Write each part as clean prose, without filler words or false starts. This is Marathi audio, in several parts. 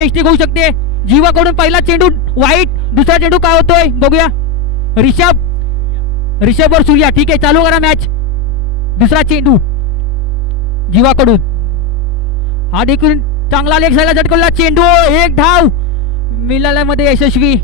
मिस्टेक होऊ शकते. जीवाकडून पहिला चेंडू वाईट, दुसरा चेंडू काय होतोय बघूया. ऋषभवर सूर्या. ठीक आहे, चालू करा मॅच. दुसरा चेंडू जीवाकडून, हा देखील चांगला लेग साईडला झटकवला चेंडू. एक धाव मिळाल्यामध्ये यशस्वी.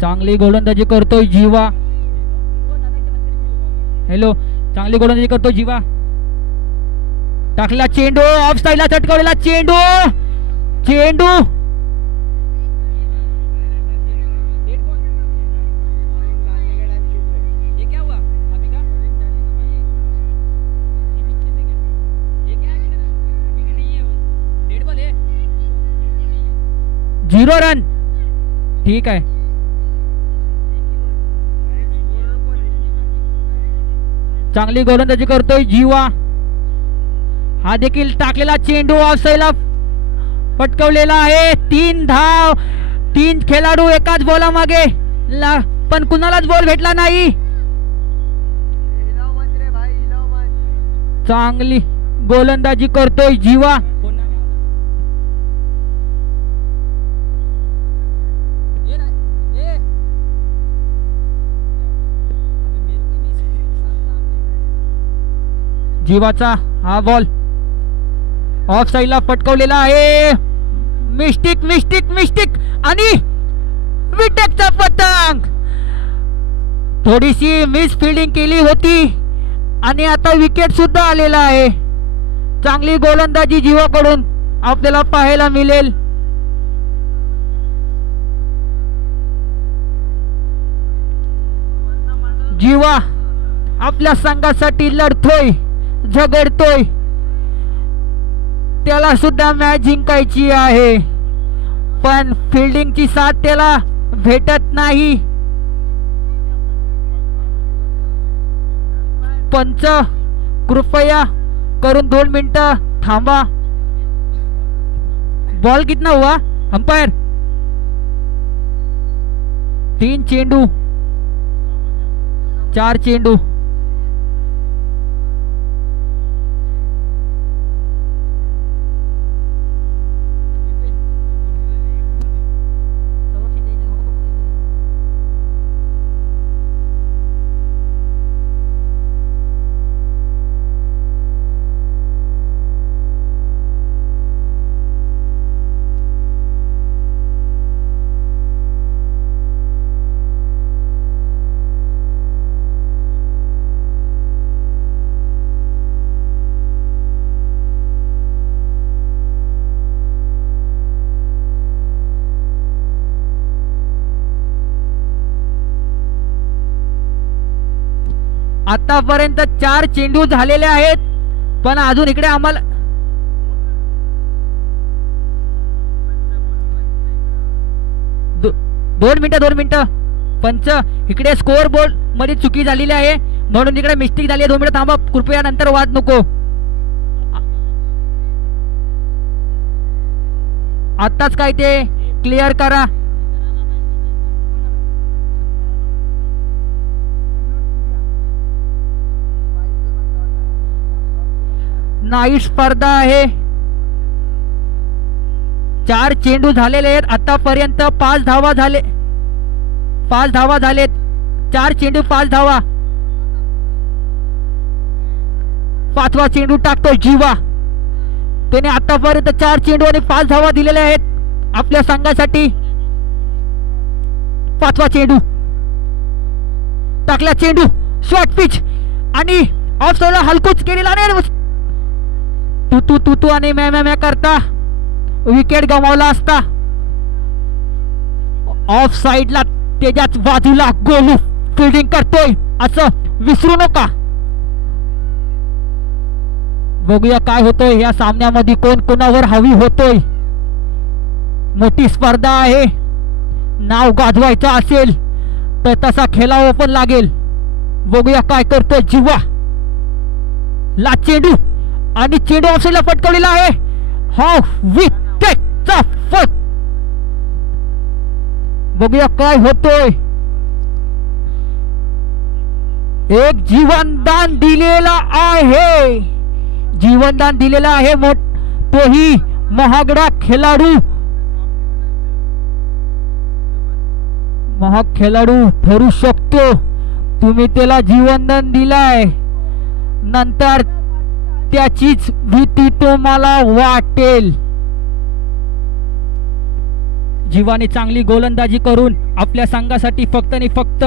चांगली गोलंदाजी करतोय जीवा. हॅलो, चांगली गोलंदाजी करतोय जीवा. टाकला चेंडू, ऑफ साईडला चटकवलेला चेंडू. चेंडू झिरो रन. ठीक आहे, चांगली गोलंदाजी करतोय जीवा. हा देखील टाकलेला चेंडू ऑफ साईडला पटकवलेला आहे. 3 धाव. 3 खेळाडू एकाच बॉला मागे, पण कुणालाच बॉल भेटला नाही. चांगली गोलंदाजी करतोय जीवा. जीवाचा हा बॉल ऑफ साईडला पटकवलेला आहे. मिस्टिक मिस्टिक मिस्टिक आणि विकेटचा पतंग. थोडीशी मिस फिल्डिंग केली होती आणि आता विकेट सुद्धा आलेला आहे. चांगली गोलंदाजी जीवाकडून आपल्याला पाहायला मिळेल. जीवा आपल्या संघासाठी लढतोय, झगडतोय. त्याला सुद्धा मॅच जिंकायची आहे, पण फिल्डिंगची साथ त्याला भेटत नाही. पंच कृपया करून 2 मिनिटं थांबा. बॉल कितना हुआ अंपायर? 3 चेंडू, 4 चेंडू. आतापर्यंत 4 चेंडू झालेले आहेत, पण अजून इकडे आम्हाला 2 मिनिटं. पंच इकडे स्कोअर बोर्ड मध्ये चुकी झालेली आहे, म्हणून इकडे मिस्टेक झाली आहे. 2 मिनिटं थांबा कृपया, नंतर वाद नको. आताच काय ते क्लिअर करा. नाईट स्पर्धा आहे. 4 चेंडू झालेले आहेत आतापर्यंत. 5 धावा झालेत. 4 चेंडू 5 धावा. 5वा चेंडू टाकतोय जीवा. त्याने आतापर्यंत 4 चेंडू आणि 5 धावा दिलेल्या आहेत आपल्या संघासाठी. 5वा चेंडू टाकला चेंडू, शॉर्ट पिच आणि ऑफ साईडला हलकूच केलेला नाही. तू आणि मॅ करता विकेट गमावला असता. ऑफ साईडला त्याच्याच बाजूला गोलू फिल्डिंग करतोय, असं विसरू नका. बघूया काय होतोय या सामन्यामध्ये, कोण कोणावर हवी होतोय. मोठी स्पर्धा आहे. नाव गाजवायचं असेल तर तसा खेळावं पण लागेल. बघूया काय करतोय जीवा. ला चेंडू आणि चेंडू ऑफसाईडला फटकवलेला आहे. हा विकेट बघूया काय होतोय. एक जीवनदान दिलेला आहे, जीवनदान दिलेला आहे. तोही महागडा खेळाडू, महाग खेळाडू ठरू शकतो. तुम्ही त्याला जीवनदान दिलाय, नंतर त्याचीच भीती तुम्हाला वाटेल. जीवाने चांगली गोलंदाजी करून आपल्या संघासाठी फक्त आणि फक्त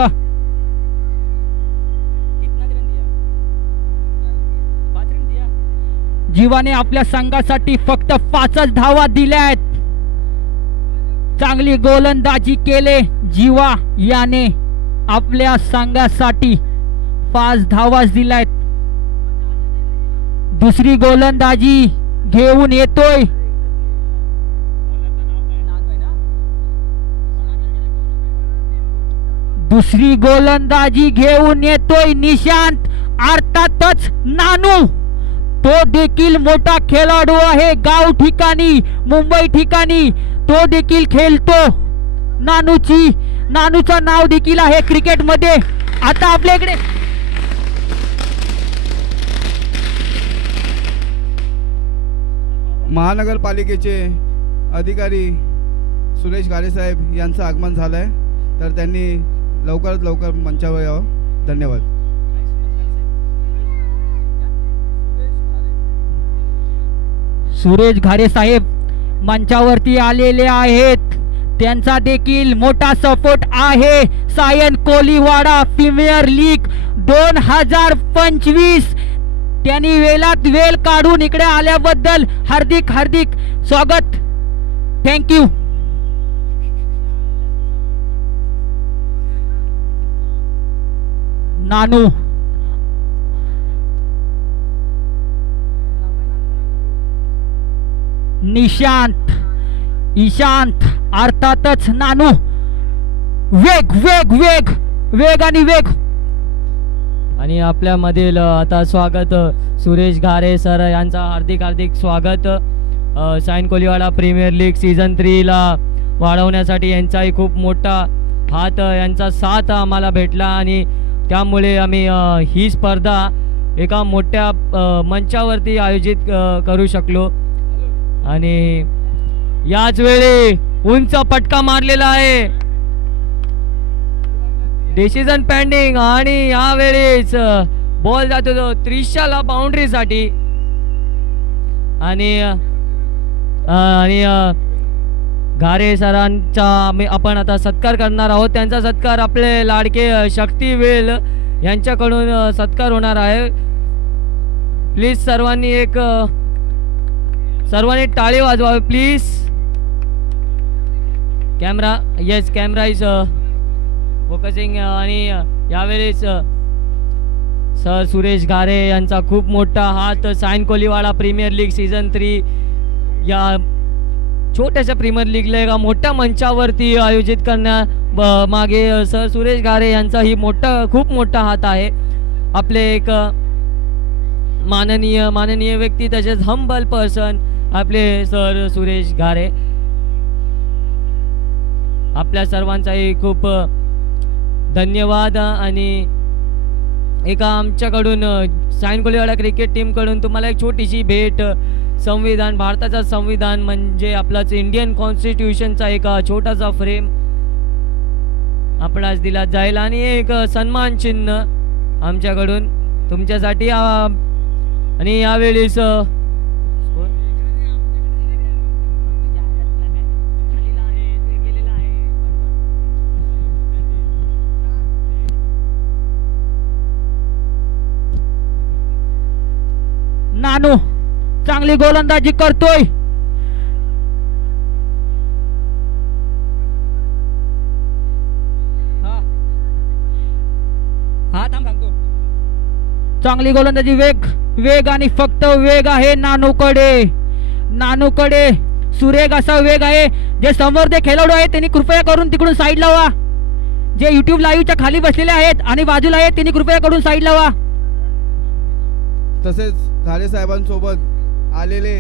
जीवाने आपल्या संघासाठी फक्त 5च धावा दिल्या आहेत. चांगली गोलंदाजी केले जीवा याने आपल्या संघासाठी 5 धावाच दिल्यात. दुसरी गोलंदाजी घेऊन येतोय निशांत, अर्थातच नानू. तो देखील मोठा खेळाडू आहे. गाव ठिकाणी, मुंबई ठिकाणी तो देखील खेळतो. नानूचं नाव देखील आहे क्रिकेट मध्ये. आता आपल्याकडे महानगरपालिकेचे अधिकारी सुरेश घारे साहेब यांचं आगमन झालंय, तर त्यांनी लवकरात लवकर मंचावर यावं. धन्यवाद. सुरेश घारे साहेब मंचावरती आलेले आहेत. त्यांचा देखील मोठा सपोर्ट आहे. सायन कोलीवाडा प्रीमियर लीग 2025 त्यांनी वेळात वेळ काढून इकडे आल्याबद्दल हार्दिक हार्दिक स्वागत. थँक्यू. नानू निशांत, ईशांत, अर्थातच नानू. वेग वेग वेग वेग आणि वेग. आणि आपल्या मधील आता स्वागत सुरेश घारे सर यांचा हार्दिक हार्दिक स्वागत. Sion Koliwada premier league season 3 ला वाढवण्यासाठी यांचाही खूप मोठा हात, यांचा साथ आम्हाला भेटला आणि त्यामुळे आम्ही ही स्पर्धा एका मोठ्या मंचावरती आयोजित करू शकलो. आणि याच वेळी उंच फटका मारलेला आहे. डिसिजन पेंडिंग आणि यावेळीच बॉल जातो त्रिशाला बाउंड्री साठी. आणि घारे सरांचा आपण आता सत्कार करणार आहोत. त्यांचा सत्कार आपले लाडके शक्तिवेल यांच्याकडून सत्कार होणार आहे. प्लीज सर्वांनी टाळी वाजवावी please. Camera, yes camera is focusing. आणि यावेळेस सर सुरेश घारे यांचा खूप मोठा हात Sion Koliwada premier league season 3 या छोट्याशा प्रीमियर लीगला एका मोठ्या मंचावरती आयोजित करण्या मागे सर सुरेश घारे यांचा ही खूप मोठा हात आहे. आपले एक माननीय व्यक्ती, तसेच हंबल पर्सन आपले सर सुरेश घारे. आपल्या सर्वांचाही खूप धन्यवाद. आणि एका आमच्याकडून सायन कोलीवाडा क्रिकेट टीमकडून तुम्हाला एक छोटीशी भेट. संविधान, भारताचा संविधान म्हणजे आपलाच इंडियन कॉन्स्टिट्यूशनचा एक छोटासा फ्रेम आपणास दिला जाईल आणि एक सन्मान चिन्ह आमच्याकडून तुमच्यासाठी. आणि यावेळेस नानू चांगली गोलंदाजी करतोय. चांगली गोलंदाजी, वेग आणि फक्त वेग आहे नानूकडे. सुरेख असा वेग आहे. जे समोर जे खेळाडू आहेत त्यांनी कृपया करून तिकडून साईड लावा. जे YouTube लाईव्हच्या खाली बसलेले आहेत आणि बाजूला आहेत त्यांनी कृपया करून साईड लावा. तसेच घारे साहेबांसोबत आलेले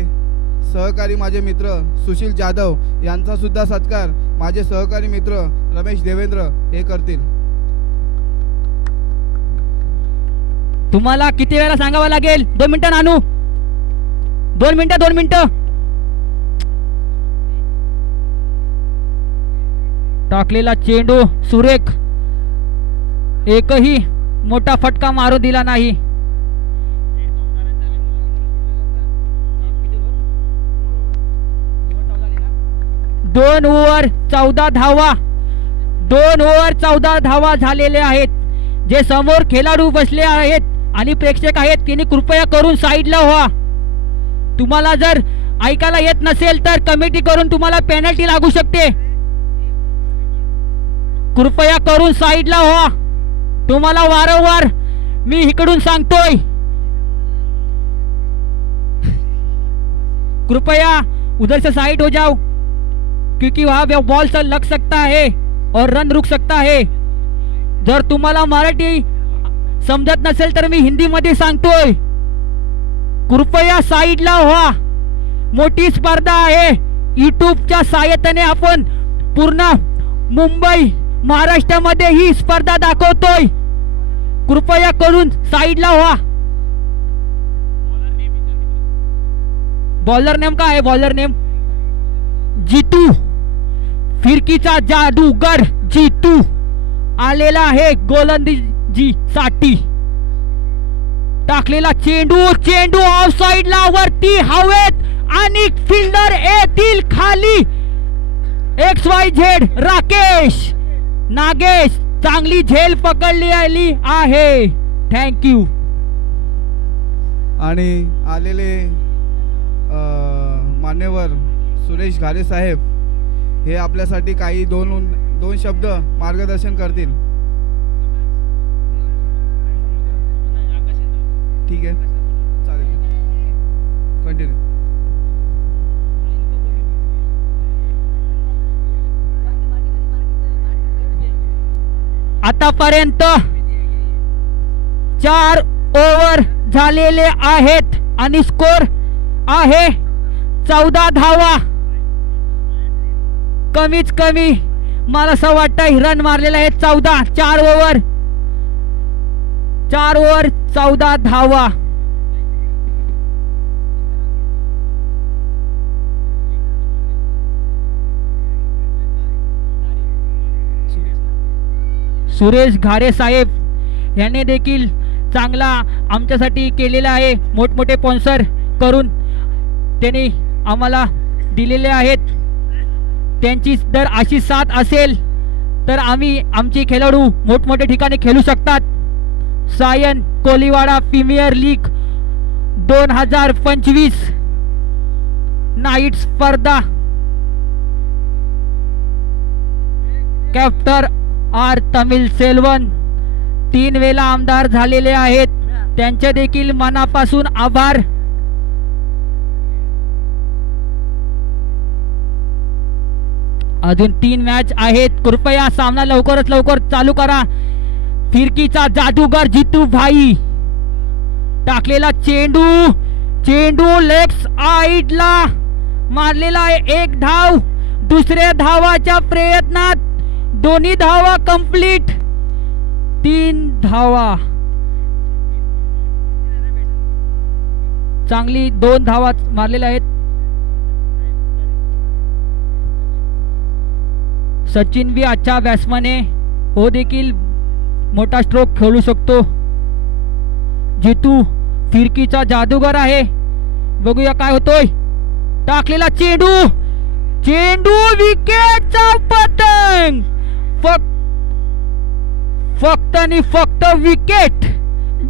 सहकारी माझे मित्र सुशील जाधव यांचा सुद्धा सत्कार माझे सहकारी मित्र रमेश देवेंद्र हे करतील. तुम्हाला किती वेळा सांगावं लागेल? 2 मिनिटं नानू, 2 मिनिटं. टाकलेला चेंडू सुरेख, एकही मोठा फटका मारू दिला नाही. दोन ओव्हर 14 धावा, 2 ओव्हर 14 धावा झालेले आहेत. जे समोर खेळाडू बसले आहेत आणि प्रेक्षक आहेत त्यांनी कृपया करून साईडला व्हा. तुम्हाला जर ऐकायला येत नसेल तर कमिटी करून तुम्हाला पेनल्टी लागू शकते. कृपया करून साईडला व्हा. तुम्हाला वारंवार मी इकडून सांगतोय, कृपया उधर से साइड हो जाओ क्योंकि वहां बॉल से लग सकता है और रन रुक सकता है. जर तुम्हाला मराठी समजत नसेल तर मी हिंदी मध्ये सांगतोय, कृपया साईडला व्हा. मोठी स्पर्धा आहे. युट्यूबच्या सहाय्याने आपण पूर्ण मुंबई महाराष्ट्रामध्ये ही स्पर्धा दाखवतोय. कृपया करून साईडला व्हा. बॉलर नेम काय आहे? बॉलर नेम जितू, फिरकीचा जादूगर जितू आलेला आहे गोलंदाजी साठी. टाकलेला चेंडू ऑफ साइडला वरती हवेत आणि फिल्डर येतील खाली. XYZ राकेश नागेश चांगली झेल पकडली आली आहे. थँक्यू. आणि आलेले मान्यवर सुरेश घारे साहेब हे आपल्यासाठी काही दोन शब्द मार्गदर्शन करतील. ठीक आहे, चालेल, कंटिन्यू. आतापर्यंत 4 ओव्हर झालेले आहेत आणि स्कोर आहे 14 धावा. कमीत कमी मला असं वाटतं रन मारलेले आहेत 14. 4 ओव्हर 14 धावा. सुरेश घारे साहेब यांनी देखील चांगला आमच्यासाठी केलेला आहे. मोठमोठे स्पॉन्सर करून त्यांनी आम्हाला दिलेले आहेत. त्यांची जर अशी साथ असेल तर आम्ही आमचे खेळाडू मोठमोठ्या ठिकाणी खेळू शकतात. Sion Koliwada premier league 2025 night स्पर्धा कॅप्टर आर तमिल सेल्वन 3 वेळा आमदार झालेले आहेत. त्यांचे देखील मनापासून आभार. अजून 3 मॅच आहेत. कृपया सामना लवकरात लवकर चालू करा. फिरकीचा जादूगर जितू भाई. टाकलेला चेंडू लेग साइडला मारलेला आहे. 1 धाव. दुसऱ्या धावाच्या प्रयत्नात दोन्ही धावा कंप्लीट. 3 धावा. चांगली 2 धावा मारलेल्या आहेत. सचिन भी अच्छा बॅट्समन आहे. हो देखील मोठा स्ट्रोक खेळू शकतो. जितू फिरकीचा जादूगर आहे. बघूया काय होतोय. टाकलेला चेंडू विकेटचा पतंग. फक्त आणि फक्त विकेट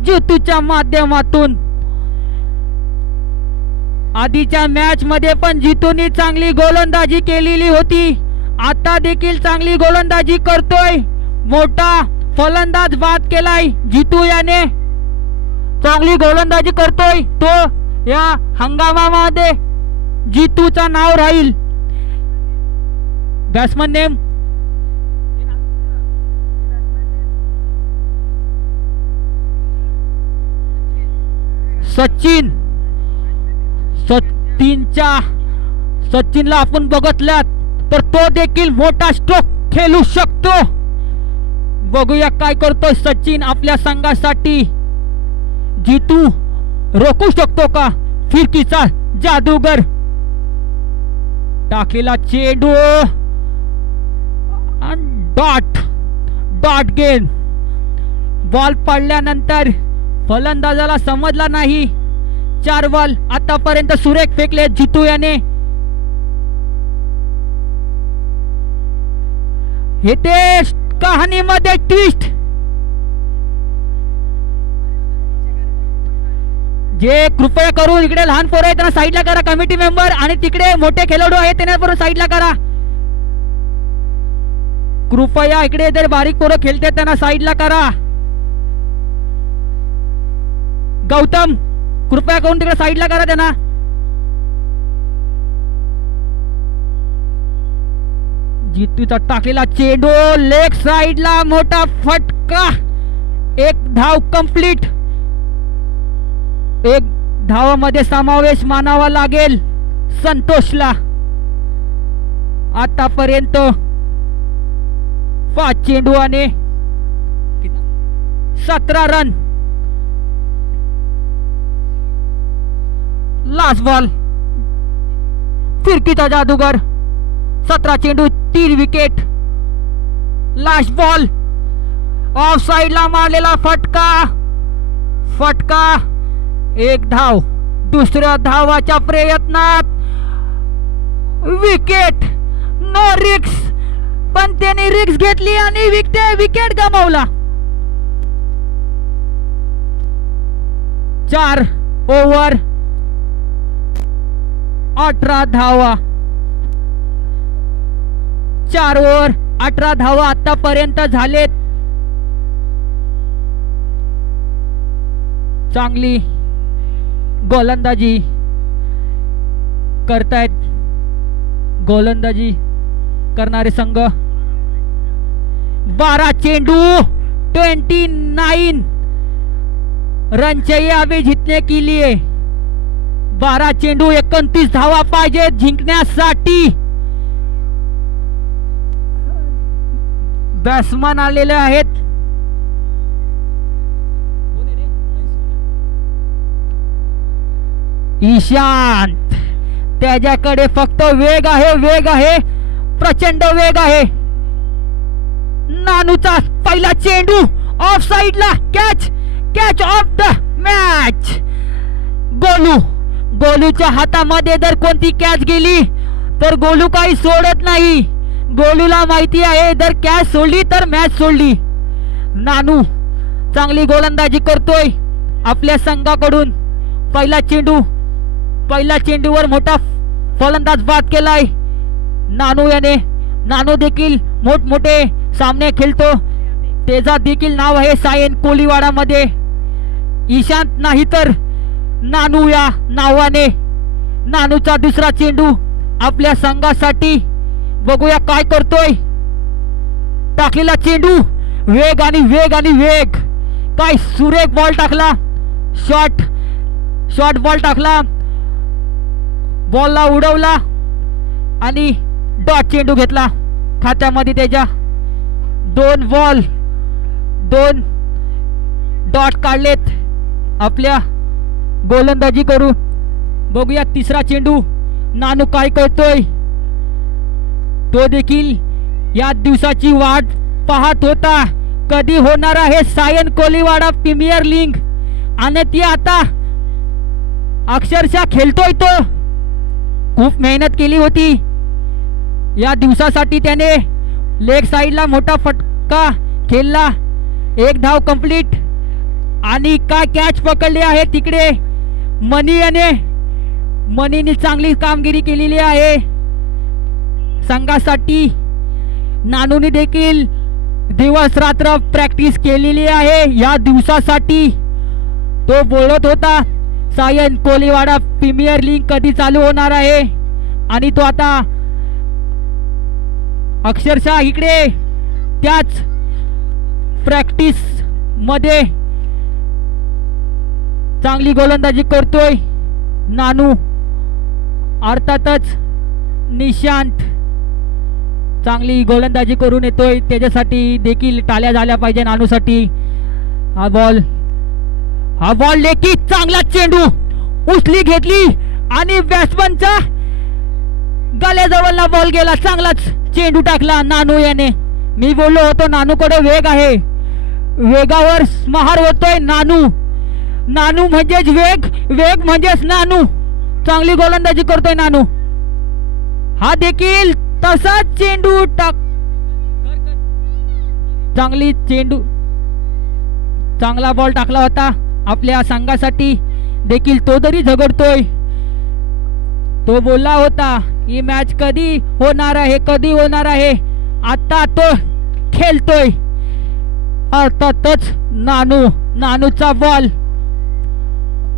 जितूच्या माध्यमातून. आधीच्या मॅच मध्ये पण जितूने चांगली गोलंदाजी केलेली होती. आता देखील चांगली गोलंदाजी करतोय. मोठा फलंदाज बाद केलाय जितू याने. चांगली गोलंदाजी करतोय तो. या हंगामामध्ये जितूचा नाव राहील. बॅट्समन नेम सचिनला आपण बघितल्यात तर तो देखील मोठा स्ट्रोक खेळू शकतो. बघूया काय करतोय सचिन आपल्या संघासाठी. जितू रोखू शकतो का फिरकीचा जादूगर. टाकलेला चेंडू डॉट गेम. बॉल पडल्यानंतर फलंदाजाला समजला नाही. 4 बॉल आतापर्यंत सुरेख फेकले जितू याने. येथे कहाणीमध्ये ट्विस्ट. जे कृपया करून इकडे लहान पोरं आहेत त्यांना साईडला करा, कमिटी मेंबर, आणि तिकडे मोठे खेळाडू आहेत त्यांना पण साईडला करा. कृपया इकडे जर बारीक पोरं खेळते त्यांना साईडला करा. गौतम कृपया करून तिकडे साईडला करा त्यांना. जितूचा टाकलेला चेंडू लेग साईडला मोठा फटका. 1 धाव कंप्लीट. 1 धावामध्ये समावेश मानावा लागेल संतोषला. आतापर्यंत 5 चेंडू आणि 17 रन. लास्ट बॉल फिरकीचा जादूगर. 17 चेंडू 3 विकेट. लास्ट बॉल ऑफ साइडला मारलेला फटका. 1 धाव. दुसऱ्या धावाच्या प्रयत्नात विकेट. नो रिक्स, पण त्याने रिक्स घेतली आणि विकेट गमावला. 4 ओव्हर 18 धावा. 4 ओव्हर 18 धावा आतापर्यंत झालेत. चांगली गोलंदाजी करतायत गोलंदाजी करणारे संघ. 12 चेंडू 29 रन चाहिए अभी जीतने के लिए. 12 चेंडू 29 धावा पाहिजे जिंकण्यासाठी. बॅट्समन आलेले आहेत. ईशांत, त्याच्याकडे फक्त वेग आहे, प्रचंड वेग आहे. नानूचा पहिला चेंडू ऑफ साइडला. Catch of the match. गोलूच्या हातामध्ये जर कोणती कॅच गेली तर गोलू काही सोडत नाही. गोलूला माहिती आहे जर कॅच सोडली तर मॅच सोडली. नानू चांगली गोलंदाजी करतोय आपल्या संघाकडून. पहिल्या चेंडूवर मोठा फलंदाज बाद केलाय नानू देखील मोठमोठे सामने खेळतो. त्याचा देखील नाव आहे सायन कोलीवाडा मध्ये. ईशांत नाही तर नानू या नावाने. नानूचा दुसरा चेंडू आपल्या संघासाठी. बघूया काय करतोय. टाकलेला चेंडू वेग आणि वेग. काय सुरेख बॉल टाकला. शॉर्ट बॉल टाकला. बॉलला उडवला आणि डॉट चेंडू घेतला खात्यामध्ये. त्याच्या 2 बॉल 2 डॉट काढलेत आपल्या गोलंदाजी करून. बघूया तिसरा चेंडू नानू काय करतोय. तो देखील या दिवसाची वाट पाहत होता. कधी होणार आहे सायन कोलीवाडा प्रीमियर लीग, आणि ती आता अक्षरशः खेळतोय. तो खूप मेहनत केली होती या दिवसासाठी. त्याने लेग साइडला मोठा फटका खेळला. 1 धाव कंप्लीट. आणि काय कॅच पकडली आहे तिकडे मनीने चांगली कामगिरी केलेली आहे संघासाठी. नानूने देखील दिवस रात्र प्रॅक्टिस केलेली आहे या दिवसासाठी. तो बोलत होता सायन कोलीवाडा प्रीमियर लीग कधी चालू होणार आहे, आणि तो आता अक्षरशः इकडे त्याच प्रॅक्टिस मध्ये चांगली गोलंदाजी करतोय नानू. अर्थातच निशांत चांगली गोलंदाजी करून येतोय, त्याच्यासाठी देखील टाळ्या झाल्या पाहिजे नानूसाठी. हा बॉल देखील चांगला चेंडू उचली घेतली आणि बॅट्समनच्या गल्याजवळला बॉल गेला. चांगलाच चेंडू टाकला नानू याने. मी बोललो होतो नानूकडे वेग आहे, वेगावर महार होतोय नानू. नानू म्हणजेच वेग, वेग म्हणजेच नानू. चांगली गोलंदाजी करतोय नानू. हा देखील तसाच चेंडू चांगला बॉल टाकला होता आपल्या संघासाठी देखील. तो तरी झगडतोय. तो बोलला होता ही मॅच कधी होणार आहे, कधी होणार आहे. आता तो खेळतोय. अर्थातच नानूचा बॉल.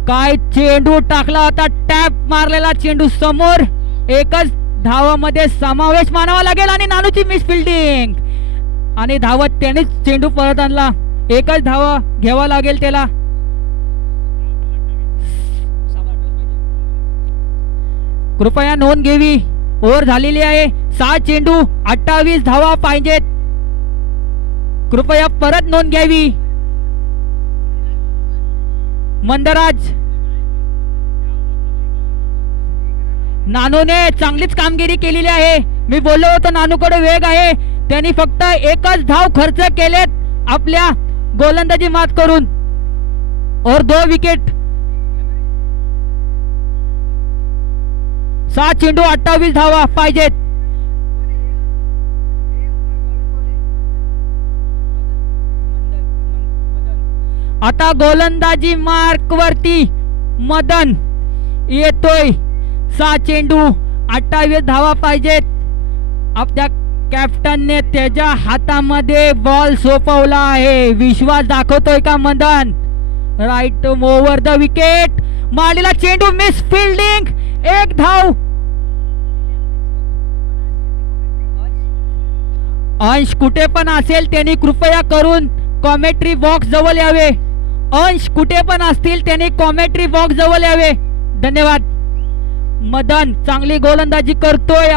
काय चेंडू टाकला होता, टॅप मारलेला चेंडू समोर. एकच धावामध्ये समावेश मानावा लागेल आणि नानूची मिस फिल्डिंग आणि धावत त्यानेच चेंडू परत आणला. एकच धावा घ्यावा लागेल त्याला. कृपया नोंद घ्यावी. ओव्हर झालेली आहे. 6 चेंडू 28 धावा पाहिजेत. कृपया परत नोंद घ्यावी. मंदराज नानूने चांगलीच कामगिरी केलेली आहे. मी बोललो होतो नानूकडे वेग आहे. त्यांनी फक्त एकच धाव खर्च केलेत आपल्या गोलंदाजी मात करून और 2 विकेट. 6 चेंडू 28 धावा पाहिजेत. आता गोलंदाजी मार्क वरती मदन येतोय. 6 चेंडू 28 धावा पाहिजेत. आपल्या कॅप्टनने त्याच्या हातामध्ये बॉल सोपवला आहे. विश्वास दाखवतोय का Madan? Right over the wicket. मारलेला चेंडू मिस फिल्डिंग. 1 धाव. अंश कुठे पण असेल त्यांनी कृपया करून कॉमेंट्री बॉक्स जवळ यावे. अंश कुठे पण असतील त्यांनी कॉमेंट्री बॉक्स जवळ यावे. धन्यवाद. मदन चांगली गोलंदाजी करतोय.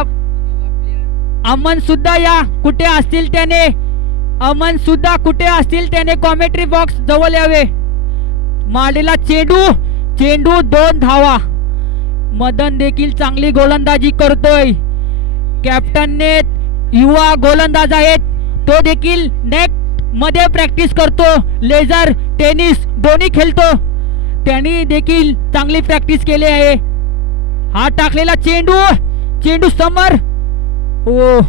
अमन सुद्धा या कुठे असतील त्याने. अमन सुद्धा कुठे असतील त्याने कॉमेंट्री बॉक्स जवळ यावे. मारलेला चेंडू 2 धावा. मदन देखील चांगली गोलंदाजी करतोय. कॅप्टनने युवा गोलंदाज आहेत. तो देखील नेट मध्ये प्रॅक्टिस करतो. लेझर टेनिस दोन्ही खेळतो. त्यांनी देखील चांगली प्रॅक्टिस केली आहे. हा टाकलेला चेंडू समोर. ओ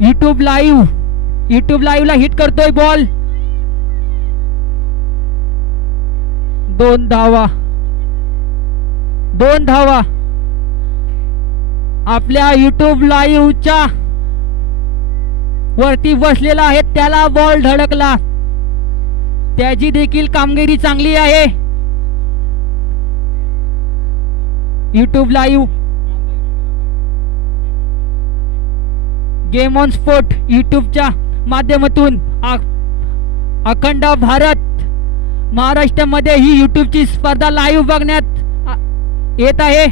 युट्यूब लाईव्ह ला हिट करतोय बॉल. 2 धावा. आपल्या युट्यूब लाईव्हच्या वरती बसलेला आहे त्याला बॉल धडकला. त्याची देखील कामगिरी चांगली आहे. YouTube live game on sport युट्यूबच्या माध्यमातून अखंड भारत महाराष्ट्रामध्ये ही युट्यूबची स्पर्धा लाईव्ह बघण्यात येत आहे.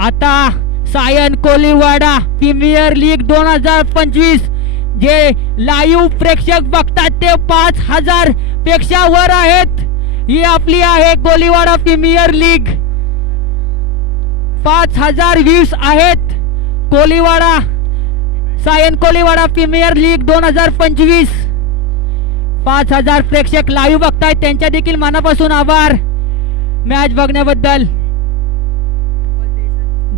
आता सायन कोलीवाडा प्रीमियर लीग 2025 जे लाईव्ह प्रेक्षक बघतात ते 5000 पेक्षा वर आहेत. ही आपली आहे कोलीवाडा प्रीमियर लीग. 5000 व्ह्यूज आहेत. Koliwada Sion Koliwada premier league 2025. 5000 प्रेक्षक लाईव्ह बघतायत. त्यांच्या देखील मनापासून आभार मॅच बघण्याबद्दल.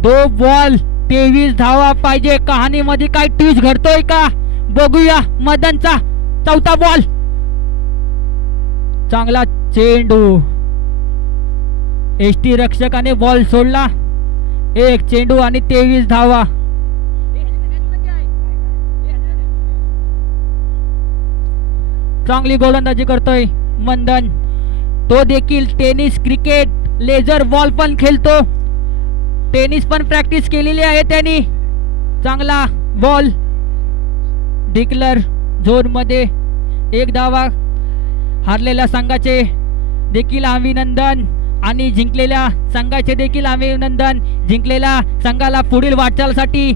2 बॉल 23 धावा पाहिजे. कहाणीमध्ये काय ट्विस्ट घडतोय का बघूया. मदनचा 4था बॉल. चांगला चेंडू. एसटी रक्षकाने बॉल सोडला. 1 चेंडू आणि 23 धावा. चांगली गोलंदाजी करतोय मंदन. तो देखील टेनिस क्रिकेट लेझर बॉल पण खेळतो. टेनिस पण प्रॅक्टिस केलेली आहे त्यांनी. चांगला बॉल. डिक्लर झोन मध्ये 1 धावा. हारलेल्या संघाचे देखील अभिनंदन. आणि जिंकलेल्या संघाचे देखील अभिनंदन. जिंकलेल्या संघाला पुढील वाटचालीसाठी